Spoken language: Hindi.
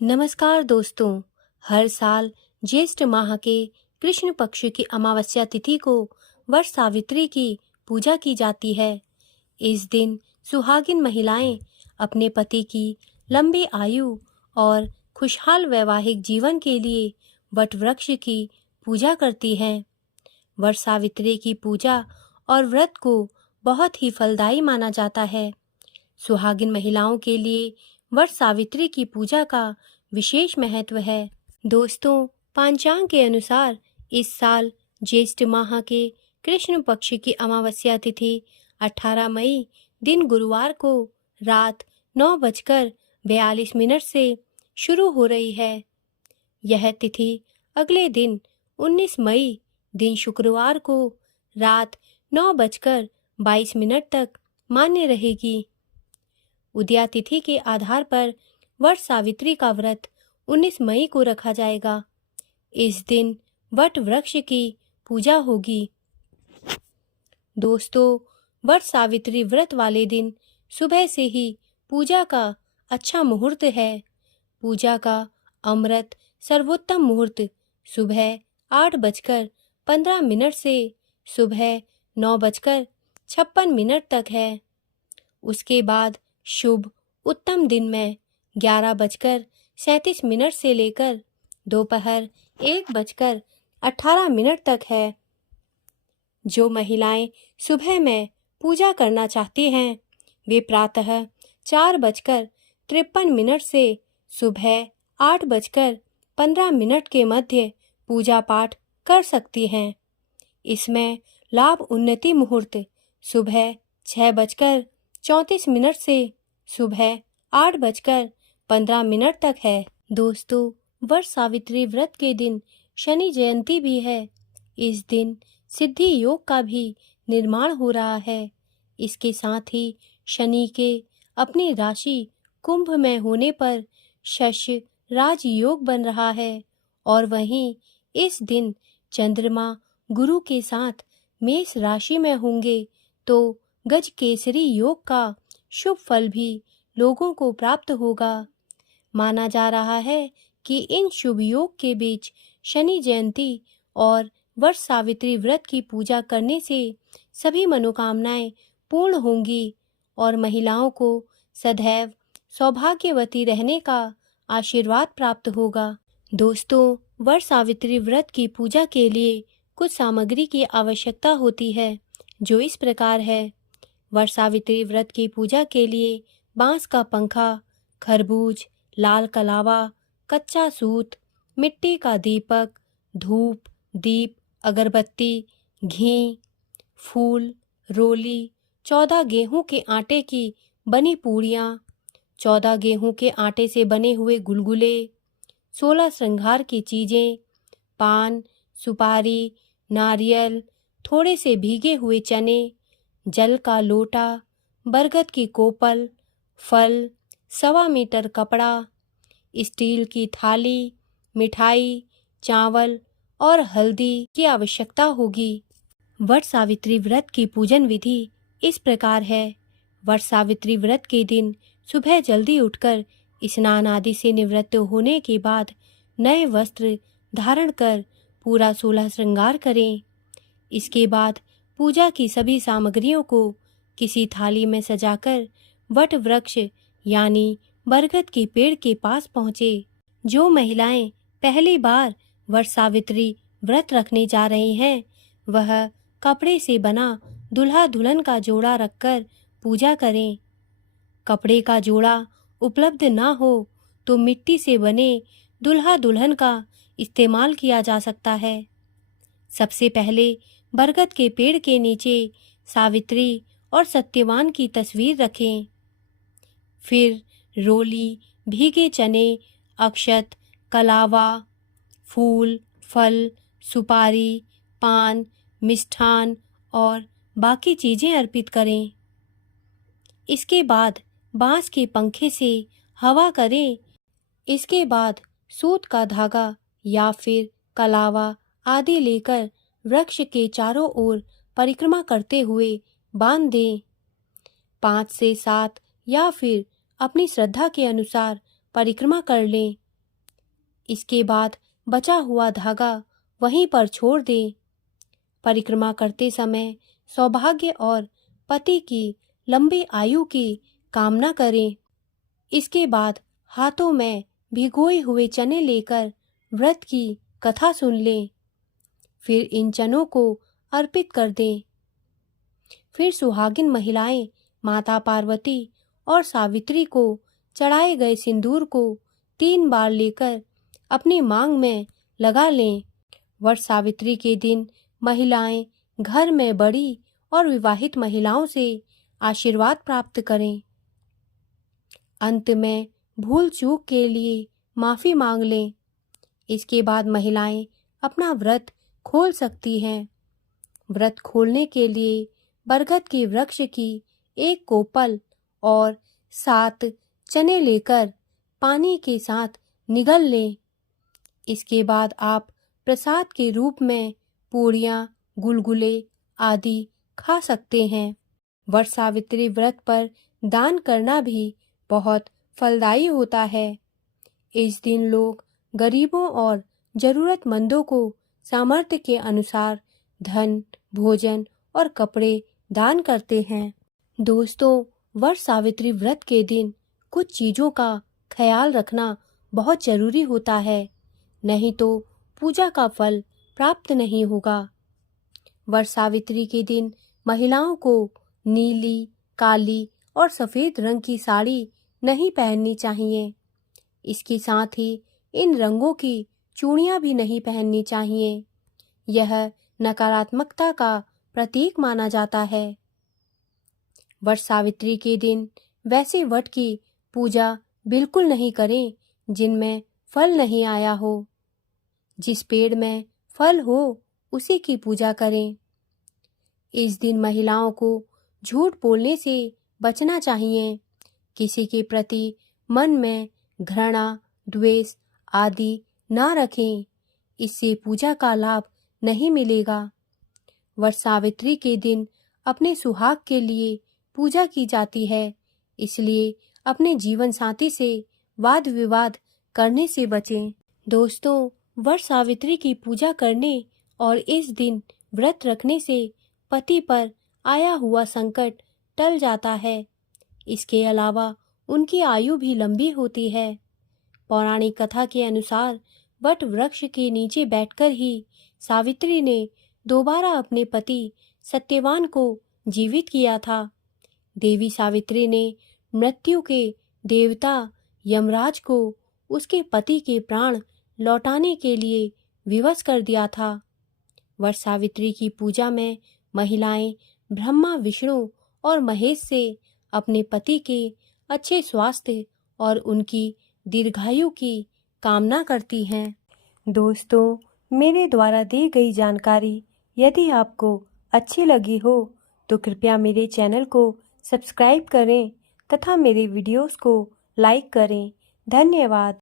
नमस्कार दोस्तों। हर साल ज्येष्ठ माह के कृष्ण पक्ष की अमावस्या तिथि को वट सावित्री की पूजा की जाती है। इस दिन सुहागिन महिलाएं अपने पति की लंबी आयु और खुशहाल वैवाहिक जीवन के लिए वट वृक्ष की पूजा करती हैं। वट सावित्री की पूजा और व्रत को बहुत ही फलदायी माना जाता है। सुहागिन महिलाओं के लिए वट सावित्री की पूजा का विशेष महत्व है। दोस्तों, पांचांग के अनुसार इस साल ज्येष्ठ माह के कृष्ण पक्ष की अमावस्या तिथि 18 मई दिन गुरुवार को रात 9:42 से शुरू हो रही है। यह तिथि अगले दिन 19 मई दिन शुक्रवार को रात 9:22 तक मान्य रहेगी। उदया तिथि के आधार पर वट सावित्री का व्रत 19 मई को रखा जाएगा। इस दिन वट वृक्ष की पूजा होगी। दोस्तों, वट सावित्री व्रत वाले दिन सुबह से ही पूजा का अच्छा मुहूर्त है। पूजा का अमृत सर्वोत्तम मुहूर्त सुबह 8:15 से सुबह 9:56 तक है। उसके बाद शुभ उत्तम दिन में 11:37 से लेकर दोपहर 1:18 तक है। जो महिलाएं सुबह में पूजा करना चाहती हैं, वे प्रातः 4:53 से सुबह 8:15 के मध्य पूजा पाठ कर सकती हैं। इसमें लाभ उन्नति मुहूर्त सुबह 6:34 से सुबह 8:15 तक है। दोस्तों, वट सावित्री व्रत के दिन शनि जयंती भी है। इस दिन सिद्धि योग का भी निर्माण हो रहा है। इसके साथ ही शनि के अपनी राशि कुंभ में होने पर शस्य राज योग बन रहा है और वहीं इस दिन चंद्रमा गुरु के साथ मेष राशि में होंगे तो गज केसरी योग का शुभ फल भी लोगों को प्राप्त होगा। माना जा रहा है कि इन शुभ योग के बीच शनि जयंती और वट सावित्री व्रत की पूजा करने से सभी मनोकामनाएं पूर्ण होंगी और महिलाओं को सदैव सौभाग्यवती रहने का आशीर्वाद प्राप्त होगा। दोस्तों, वट सावित्री व्रत की पूजा के लिए कुछ सामग्री की आवश्यकता होती है, जो इस प्रकार है। वट सावित्री व्रत की पूजा के लिए बांस का पंखा, खरबूज, लाल कलावा, कच्चा सूत, मिट्टी का दीपक, धूप, दीप, अगरबत्ती, घी, फूल, रोली, 14 गेहूं के आटे की बनी पूड़ियाँ, 14 गेहूं के आटे से बने हुए गुलगुले, 16 श्रृंगार की चीज़ें, पान, सुपारी, नारियल, थोड़े से भीगे हुए चने, जल का लोटा, बरगद की कोपल, फल, 1.25 मीटर कपड़ा, स्टील की थाली, मिठाई, चावल और हल्दी की आवश्यकता होगी। वट सावित्री व्रत की पूजन विधि इस प्रकार है। वट सावित्री व्रत के दिन सुबह जल्दी उठकर स्नान आदि से निवृत्त होने के बाद नए वस्त्र धारण कर पूरा 16 श्रृंगार करें। इसके बाद पूजा की सभी सामग्रियों को किसी थाली में सजाकर वट वृक्ष यानी बरगद के पेड़ के पास पहुँचे। जो महिलाएं पहली बार वट सावित्री व्रत रखने जा रही हैं, वह कपड़े से बना दूल्हा दुल्हन का जोड़ा रखकर पूजा करें। कपड़े का जोड़ा उपलब्ध ना हो तो मिट्टी से बने दूल्हा दुल्हन का इस्तेमाल किया जा सकता है। सबसे पहले बरगद के पेड़ के नीचे सावित्री और सत्यवान की तस्वीर रखें। फिर रोली, भीगे चने, अक्षत, कलावा, फूल, फल, सुपारी, पान, मिष्ठान और बाकी चीज़ें अर्पित करें। इसके बाद बांस के पंखे से हवा करें। इसके बाद सूत का धागा या फिर कलावा आदि लेकर वृक्ष के चारों ओर परिक्रमा करते हुए बांध दें। 5 से 7 या फिर अपनी श्रद्धा के अनुसार परिक्रमा कर लें। इसके बाद बचा हुआ धागा वहीं पर छोड़ दें। परिक्रमा करते समय सौभाग्य और पति की लंबी आयु की कामना करें। इसके बाद हाथों में भिगोए हुए चने लेकर व्रत की कथा सुन लें। फिर इन चनों को अर्पित कर दें। फिर सुहागिन महिलाएं माता पार्वती और सावित्री को चढ़ाए गए सिंदूर को 3 बार लेकर अपनी मांग में लगा लें। वट सावित्री के दिन महिलाएं घर में बड़ी और विवाहित महिलाओं से आशीर्वाद प्राप्त करें। अंत में भूल चूक के लिए माफ़ी मांग लें। इसके बाद महिलाएं अपना व्रत खोल सकती हैं। व्रत खोलने के लिए बरगद के वृक्ष की 1 कोपल और 7 चने लेकर पानी के साथ निगल लें। इसके बाद आप प्रसाद के रूप में पूड़ियाँ, गुलगुले आदि खा सकते हैं। वट सावित्री व्रत पर दान करना भी बहुत फलदायी होता है। इस दिन लोग गरीबों और जरूरतमंदों को सामर्थ्य के अनुसार धन, भोजन और कपड़े दान करते हैं। दोस्तों, वट सावित्री व्रत के दिन कुछ चीज़ों का ख्याल रखना बहुत जरूरी होता है, नहीं तो पूजा का फल प्राप्त नहीं होगा। वट सावित्री के दिन महिलाओं को नीली, काली और सफ़ेद रंग की साड़ी नहीं पहननी चाहिए। इसके साथ ही इन रंगों की चूड़ियाँ भी नहीं पहननी चाहिए। यह नकारात्मकता का प्रतीक माना जाता है। वट सावित्री के दिन वैसे वट की पूजा बिल्कुल नहीं करें जिनमें फल नहीं आया हो। जिस पेड़ में फल हो उसी की पूजा करें। इस दिन महिलाओं को झूठ बोलने से बचना चाहिए। किसी के प्रति मन में घृणा, द्वेष आदि ना रखें। इससे पूजा का लाभ नहीं मिलेगा। वट सावित्री के दिन अपने सुहाग के लिए पूजा की जाती है, इसलिए अपने जीवन साथी से वाद विवाद करने से बचें। दोस्तों, वट सावित्री की पूजा करने और इस दिन व्रत रखने से पति पर आया हुआ संकट टल जाता है। इसके अलावा उनकी आयु भी लंबी होती है। पौराणिक कथा के अनुसार वट वृक्ष के नीचे बैठकर ही सावित्री ने दोबारा अपने पति सत्यवान को जीवित किया था। देवी सावित्री ने मृत्यु के देवता यमराज को उसके पति के प्राण लौटाने के लिए विवश कर दिया था। वट सावित्री की पूजा में महिलाएं ब्रह्मा, विष्णु और महेश से अपने पति के अच्छे स्वास्थ्य और उनकी दीर्घायु की कामना करती हैं। दोस्तों, मेरे द्वारा दी गई जानकारी यदि आपको अच्छी लगी हो तो कृपया मेरे चैनल को सब्सक्राइब करें तथा मेरे वीडियोस को लाइक करें। धन्यवाद।